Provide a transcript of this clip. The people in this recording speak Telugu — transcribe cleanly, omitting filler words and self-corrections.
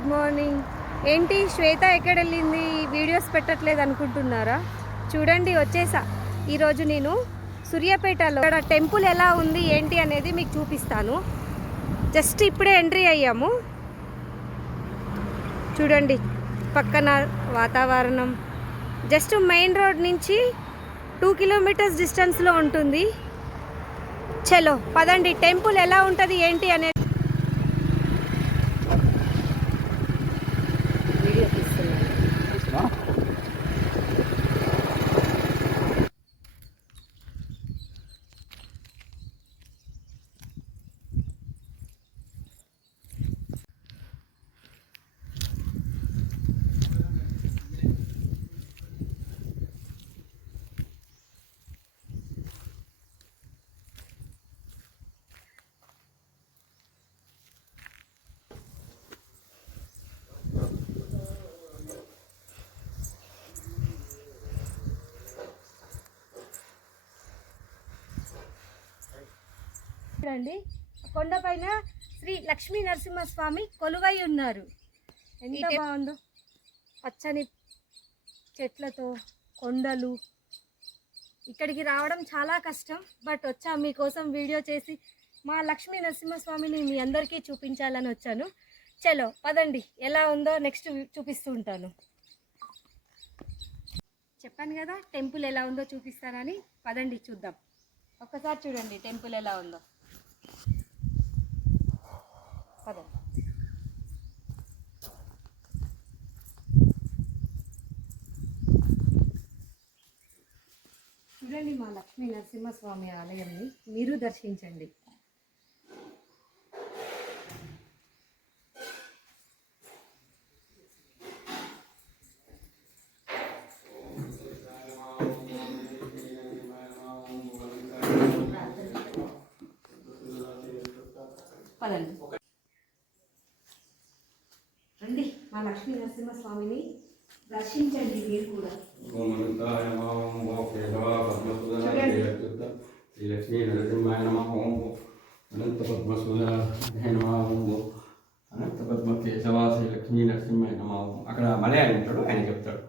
Good morning. ఏంటి శ్వేత ఎక్కడ వెళ్ళింది, వీడియోస్ పెట్టట్లేదు అనుకుంటున్నారా? చూడండి వచ్చేసా. ఈరోజు నేను సూర్యాపేటలో ఇక్కడ టెంపుల్ ఎలా ఉంది ఏంటి అనేది మీకు చూపిస్తాను. జస్ట్ ఇప్పుడే ఎంట్రీ అయ్యాము. చూడండి పక్కన వాతావరణం. జస్ట్ మెయిన్ రోడ్ నుంచి 2 కిలోమీటర్స్ డిస్టెన్స్లో ఉంటుంది. చలో పదండి, టెంపుల్ ఎలా ఉంటుంది ఏంటి అనేది వీడియో తీస్తున్నాను. చూడండి, కొండపైన శ్రీ లక్ష్మీ నరసింహస్వామి కొలువై ఉన్నారు. ఎంత బాగుందో, పచ్చని చెట్లతో కొండలు. ఇక్కడికి రావడం చాలా కష్టం, బట్ వచ్చా మీకోసం వీడియో చేసి మా లక్ష్మీ నరసింహస్వామిని మీ అందరికీ చూపించాలని వచ్చాను. చలో పదండి, ఎలా ఉందో నెక్స్ట్ చూపిస్తూ ఉంటాను. చెప్పాను కదా టెంపుల్ ఎలా ఉందో చూపిస్తానని. పదండి చూద్దాం. ఒక్కసారి చూడండి టెంపుల్ ఎలా ఉందో. పదండి. చూడండి మా లక్ష్మీ నరసింహస్వామి ఆలయాన్ని మీరు దర్శించండి. పదండి రండి, మా లక్ష్మీ నరసింహస్వామిని దర్శించండి మీరు కూడా. శ్రీ లక్ష్మీ నరసింహాయ నమః. ఓం అనంత పద్మసూదనాయ నమః. ఓం అనంత పద్మ కేశవ శ్రీ లక్ష్మీ నరసింహాయ నమః. అక్కడ మలయాళం ఉంటాడు, ఆయన చెప్తాడు.